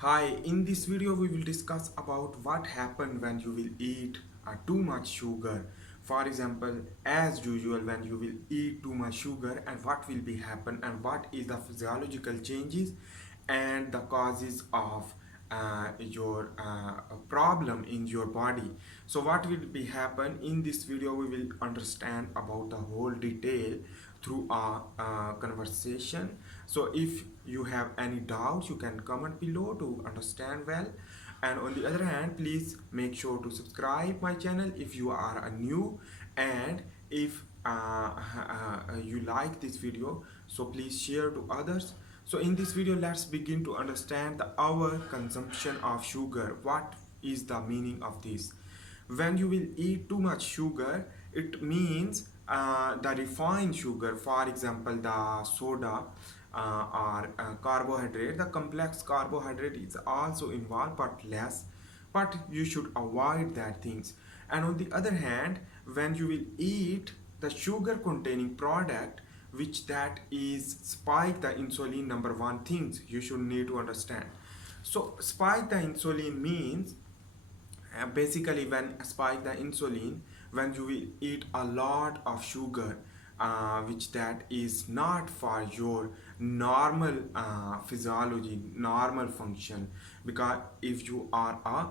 Hi, in this video we will discuss about what happen when you will eat too much sugar. For example, as usual when you will eat too much sugar and what will be happen and what is the physiological changes and the causes of your problem in your body. So what will be happen in this video, we will understand about the whole detail through our conversation. So if you have any doubts, you can comment below to understand well. And on the other hand, please make sure to subscribe my channel if you are a new, and if you like this video, so please share to others. So in this video, let's begin to understand our consumption of sugar. What is the meaning of this? When you will eat too much sugar, it means the refined sugar, for example the soda or carbohydrate. The complex carbohydrate is also involved but less, but you should avoid that things. And on the other hand, when you will eat the sugar containing product, which that is spike the insulin, number one things you should need to understand. So spike the insulin means basically when spike the insulin, when you will eat a lot of sugar, which that is not for your normal physiology, normal function. Because if you are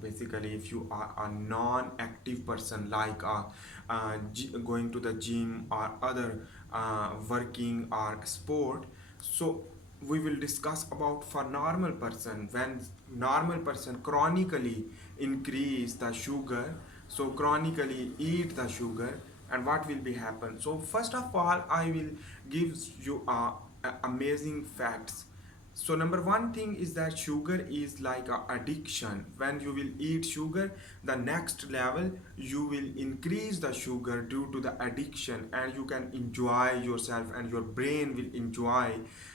basically if you are a non-active person, like going to the gym or other working or sport, so we will discuss about for normal person. When normal person chronically increase the sugar, so chronically eat the sugar, and what will be happen. So first of all, I will give you amazing facts. So number one thing is that sugar is like a addiction. When you will eat sugar, the next level you will increase the sugar due to the addiction, and you can enjoy yourself and your brain will enjoy.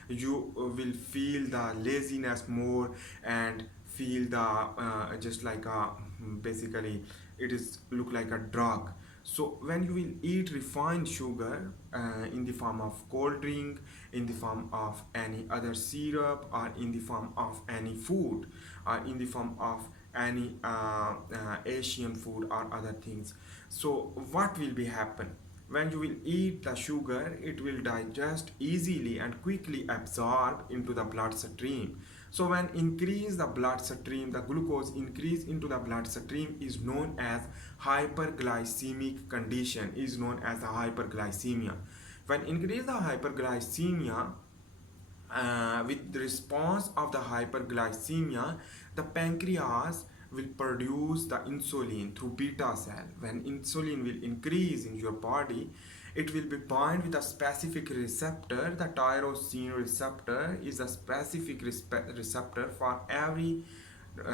You will feel the laziness more and feel the just like a basically it is look like a drug. So when you will eat refined sugar in the form of cold drink, in the form of any other syrup, or in the form of any food, or in the form of any Asian food or other things, so what will be happen? When you will eat the sugar, it will digest easily and quickly absorb into the bloodstream. So when increase the bloodstream, the glucose increase into the bloodstream is known as hyperglycemic condition, is known as the hyperglycemia. When increase the hyperglycemia, with the response of the hyperglycemia, the pancreas will produce the insulin through beta cell. When insulin will increase in your body, it will be bind with a specific receptor. The tyrosine receptor is a specific receptor for every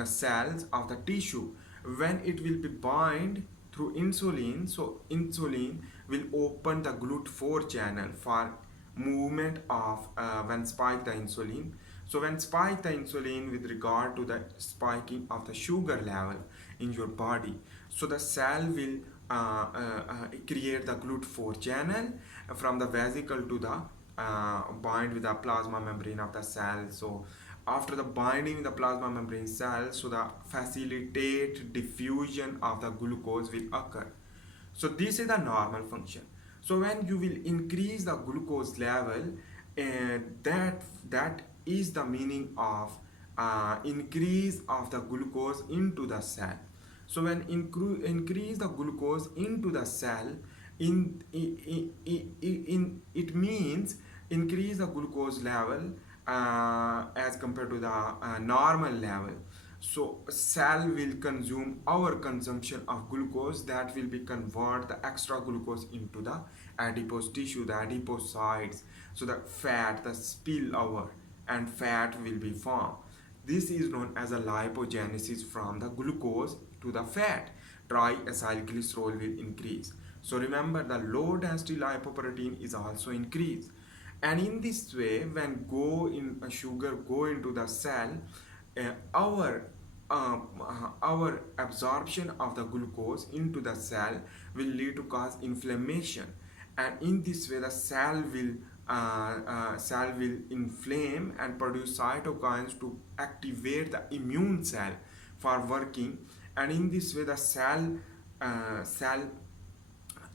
cells of the tissue. When it will be bind through insulin, so insulin will open the GLUT4 channel for movement of when spike the insulin. So when spike the insulin with regard to the spiking of the sugar level in your body, so the cell will create the GLUT4 channel from the vesicle to the bind with the plasma membrane of the cell. So after the binding the plasma membrane cell, so the facilitate diffusion of the glucose will occur. So this is the normal function. So when you will increase the glucose level, that is the meaning of increase of the glucose into the cell. So when increase the glucose into the cell, it means increase the glucose level as compared to the normal level. So cell will consume our consumption of glucose, that will be convert the extra glucose into the adipose tissue, the adipocytes. So the fat, the spill over, and fat will be formed. This is known as a lipogenesis. From the glucose to the fat, triacylglycerol will increase. So remember, the low density lipoprotein is also increased. And in this way, when go in sugar go into the cell, uh, our our absorption of the glucose into the cell will lead to cause inflammation, and in this way the cell will cell will inflame and produce cytokines to activate the immune cell for working, and in this way the cell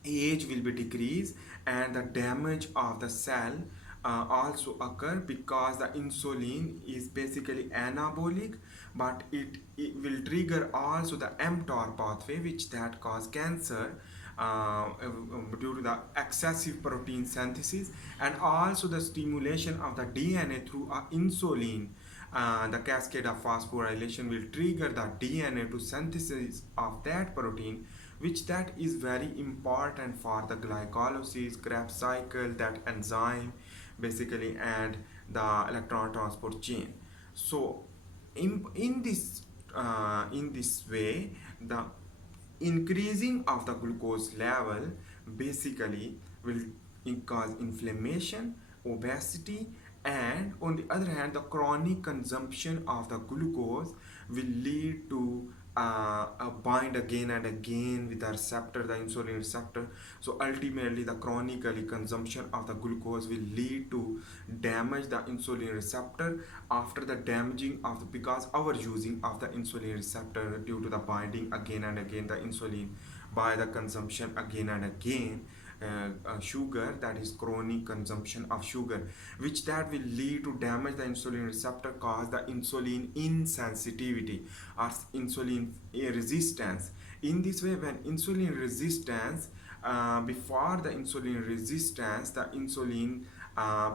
age will be decreased, and the damage of the cell also occur because the insulin is basically anabolic, but it will trigger also the mTOR pathway which that cause cancer due to the excessive protein synthesis, and also the stimulation of the DNA through insulin. The cascade of phosphorylation will trigger the DNA to synthesis of that protein, which that is very important for the glycolysis, Krebs cycle, that enzyme basically, and the electron transport chain. So in this way, the increasing of the glucose level basically will cause inflammation, obesity, and on the other hand the chronic consumption of the glucose will lead to bind again and again with the receptor, the insulin receptor. So ultimately the chronically consumption of the glucose will lead to damage the insulin receptor. After the damaging of the, because our using of the insulin receptor due to the binding again and again the insulin by the consumption again and again, sugar, that is chronic consumption of sugar, which that will lead to damage the insulin receptor, cause the insulin insensitivity or insulin resistance. In this way, when insulin resistance, before the insulin resistance the insulin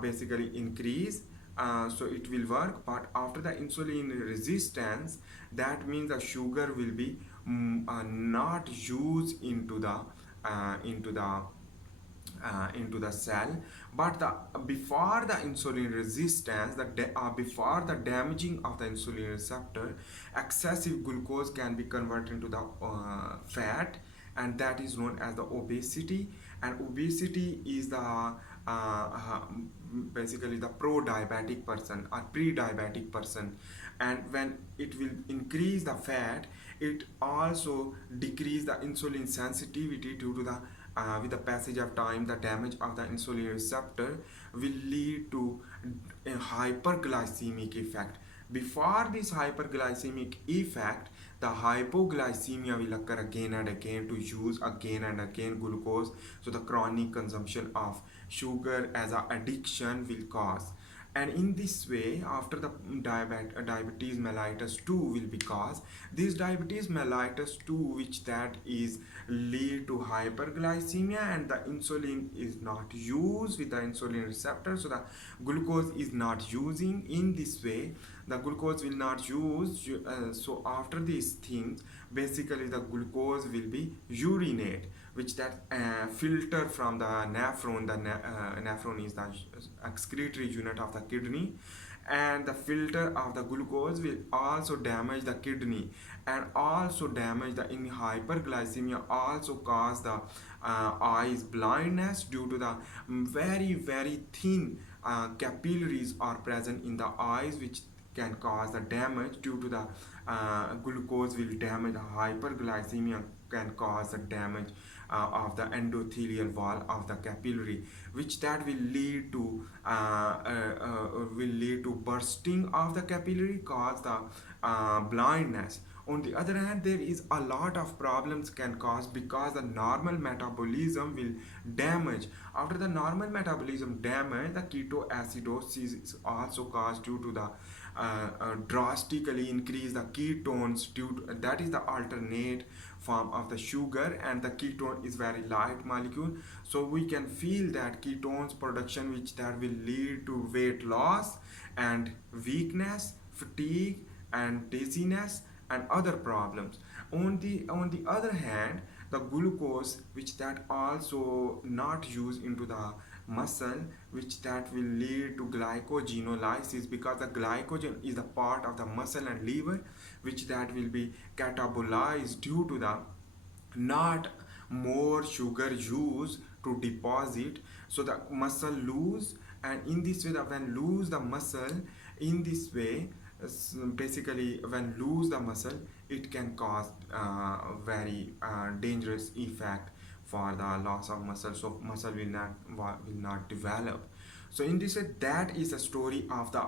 basically increase, so it will work, but after the insulin resistance, that means the sugar will be not used into the cell. But the before the insulin resistance, before the damaging of the insulin receptor, excessive glucose can be converted into the fat, and that is known as the obesity. And obesity is the basically the pro-diabetic person or pre-diabetic person, and when it will increase the fat, it also decrease the insulin sensitivity due to the with the passage of time the damage of the insulin receptor will lead to a hyperglycemic effect. Before this hyperglycemic effect, the hypoglycemia will occur again and again to use again and again glucose. So the chronic consumption of sugar as an addiction will cause, and in this way after the diabetes mellitus 2 will be caused. This diabetes mellitus 2, which that is lead to hyperglycemia, and the insulin is not used with the insulin receptor, so the glucose is not using. In this way the glucose will not use, so after these things basically the glucose will be urinate, which that filter from the nephron. The nephron is the excretory unit of the kidney, and the filter of the glucose will also damage the kidney, and also damage the in hyperglycemia also cause the eyes blindness due to the very thin capillaries are present in the eyes, which can cause the damage due to the glucose will damage. The hyperglycemia can cause the damage of the endothelial wall of the capillary, which that will lead to bursting of the capillary, cause the blindness. On the other hand, there is a lot of problems can cause because the normal metabolism will damage. After the normal metabolism damage, the ketoacidosis is also caused due to the drastically increase the ketones due to, that is the alternate form of the sugar, and the ketone is very light molecule, so we can feel that ketones production, which that will lead to weight loss and weakness, fatigue, and dizziness and other problems. On the other hand, the glucose, which that also not used into the muscle, which that will lead to glycogenolysis, because the glycogen is the part of the muscle and liver, which that will be catabolized due to the not more sugar used to deposit, so the muscle lose. And in this way, the when lose the muscle, in this way, basically when lose the muscle, it can cause very dangerous effect for the loss of muscle, so muscle will not develop. So in this way, that is the story of the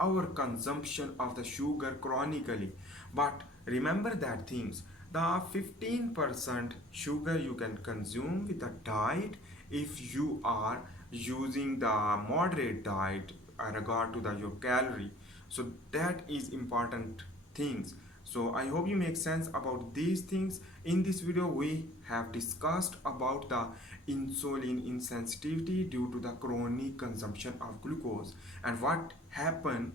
our consumption of the sugar chronically. But remember that things, the 15% sugar you can consume with a diet if you are using the moderate diet regard to the your calorie. So that is important things. So I hope you make sense about these things. In this video we have discussed about the insulin insensitivity due to the chronic consumption of glucose, and what happened.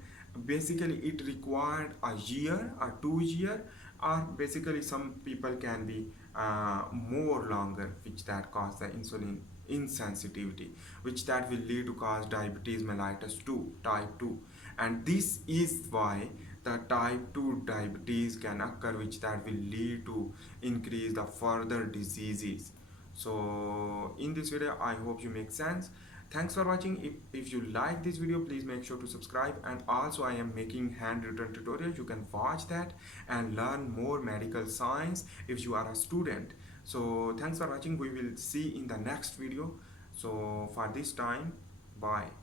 Basically it required a year or 2 year, or basically some people can be more longer, which that cause the insulin insensitivity, which that will lead to cause diabetes mellitus 2 type 2. And this is why the type 2 diabetes can occur, which that will lead to increase the further diseases. So in this video I hope you make sense. Thanks for watching. If you like this video, please make sure to subscribe, and also I am making handwritten tutorial, you can watch that and learn more medical science if you are a student. So thanks for watching, we will see in the next video. So for this time, bye.